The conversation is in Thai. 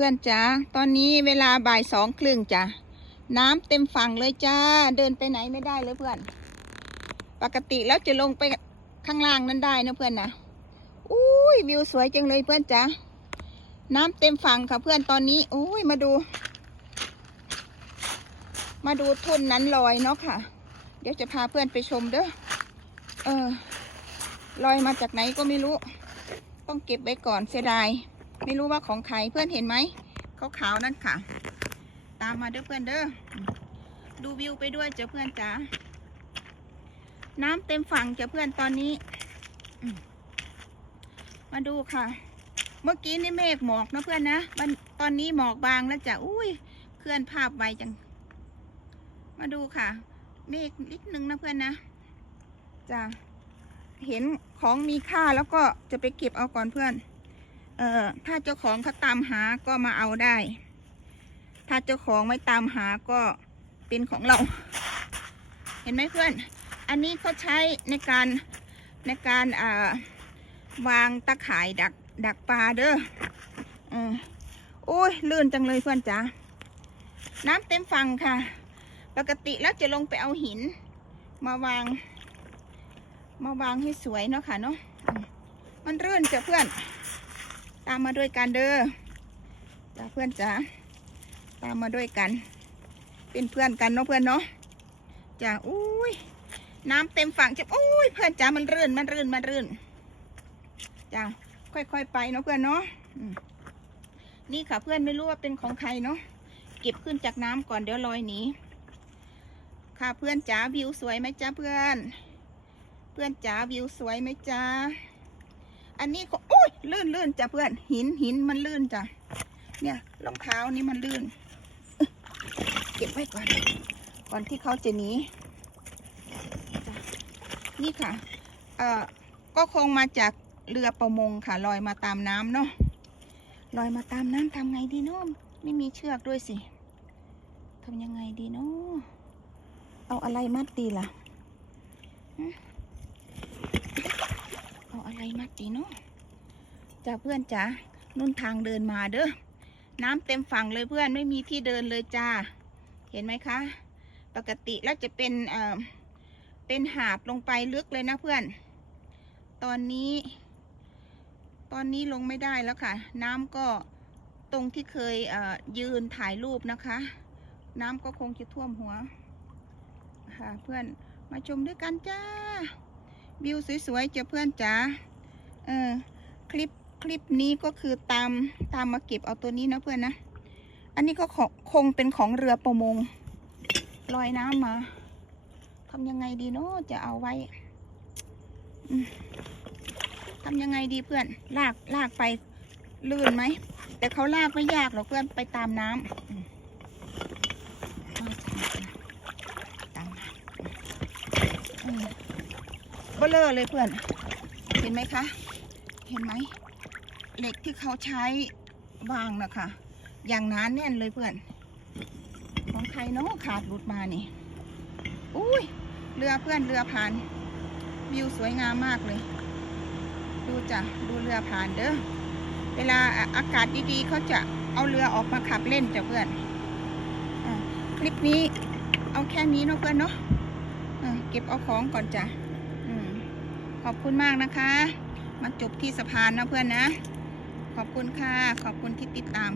พื่อนจ๋าตอนนี้เวลาบ่ายสองครึ่งจ้ะน้ำเต็มฝั่งเลยจ้า เดินไปไหนไม่ได้เลยเพื่อน ปกติแล้วจะลงไปข้างล่างนั้นได้นะเพื่อนนะอุ้ยวิวสวยจังเลยเพื่อนจ๋าน้ำเต็มฝั่งค่ะเพื่อนตอนนี้อุ้ยมาดู มาดูทุ่นนั้นลอยเนาะค่ะ เดี๋ยวจะพาเพื่อนไปชมเด้อเออลอยมาจากไหนก็ไม่รู้ ต้องเก็บไว้ก่อนเสียดาย ไม่รู้ว่าของใครเพื่อนเห็นไหมขาวๆนั่นค่ะ ตามมาเด้อเพื่อนเด้อดูวิวไปด้วยเจ้าเพื่อนจ๋าน้ำเต็มฝั่งเจ้าเพื่อนตอนนี้ มาดูค่ะ เมื่อกี้นี่เมฆหมอกนะเพื่อนนะตอนนี้หมอกบางแล้วจ้ะอุ้ยเคลื่อนภาพไวจัง มาดูค่ะ เมฆนิดนึงนะเพื่อนนะจ้ะเห็นของมีค่าแล้วก็จะไปเก็บเอาก่อนเพื่อน เอ่อถ้าเจ้าของเขาตามหาก็มาเอาได้ ถ้าเจ้าของไม่ตามหาก็เป็นของเรา เห็นไหมเพื่อน อันนี้เขาใช้ในการในการอ่าวางตะข่ายดักดักปลาเด้อออโอ้ยลื่นจังเลยเพื่อนจ๋าน้ำเต็มฝั่งค่ะ ปกติแล้วจะลงไปเอาหิน มาวาง มาวางให้สวยเนาะค่ะเนาะมันรื่นจ้ะเพื่อน ตามมาด้วยกันเด้อจ้าเพื่อนจ๋าตามมาด้วยกัน เป็นเพื่อนกันเนาะเพื่อนเนาะจ้าอุ้ยน้ำเต็มฝั่งจ้ะอุ้ยเพื่อนจ๋ามันรื่นมันรื่นมันรื่นจ้าค่อยๆไปเนาะเพื่อนเนาะนี่ค่ะเพื่อนไม่รู้ว่าเป็นของใครเนาะเก็บขึ้นจากน้ำก่อนเดี๋ยวลอยหนีค่ะเพื่อนจ๋าวิวสวยไหมจ้าเพื่อน เพื่อนจ๋าวิวสวยไหมจ้า อันนี้ก็โอ้ยลื่นลื่นจ้ะเพื่อน หินหินมันลื่นจ้ะเนี่ยรองเท้านี่มันลื่น เก็บไว้ก่อน ก่อนที่เขาจะหนีนี่ค่ะ เอ่อ ก็คงมาจากเรือประมงค่ะลอยมาตามน้ำเนาะลอยมาตามน้ำทำไงดีเนาะไม่มีเชือกด้วยสิทำยังไงดีเนาะเอาอะไรมัดดีล่ะ อะไรมาตีเนาะจ้าเพื่อนจ้านุ่นทางเดินมาเด้อน้ำเต็มฝั่งเลยเพื่อนไม่มีที่เดินเลยจ้า เห็นไหมคะ ปกติแล้วจะเป็นเอ่อเป็นหาบลงไปลึกเลยนะเพื่อน ตอนนี้ ตอนนี้ลงไม่ได้แล้วค่ะ น้ำก็ตรงที่เคยเอ่อยืนถ่ายรูปนะคะ น้ำก็คงจะท่วมหัว ค่ะเพื่อนมาชมด้วยกันจ้า วิวสวยๆเจ้าเพื่อนจ๋าเออคลิปคลิปนี้ก็คือตามตามมาเก็บเอาตัวนี้นะเพื่อนนะ อันนี้ก็คงคงเป็นของเรือประมงลอยน้ำมาทำยังไงดีเนาะจะเอาไว้ทำยังไงดีเพื่อน ลากลากไปลื่นไหม แต่เขาลากไม่ยากหรอกเพื่อนไปตามน้ำอืมเอาสิตามน้ำอืม เบลอเลยเพื่อน เห็นไหมคะ เห็นไหมเหล็กที่เขาใช้วางนะคะ อย่างหนานแน่นเลยเพื่อน ของใครเนาะขาดหลุดมานี่ อุ้ยเรือเพื่อนเรือผ่านวิวสวยงามมากเลย ดูจ้ะดูเรือผ่านเด้อเวลาอากาศดีๆเขาจะเอาเรือออกมาขับเล่นจ้ะเพื่อนอคลิปนี้เอาแค่นี้เนาะเพื่อนเนาะเก็บเอาของก่อนจ้ะ ขอบคุณมากนะคะ มาจบที่สะพานนะเพื่อนนะ ขอบคุณค่ะ ขอบคุณที่ติดตาม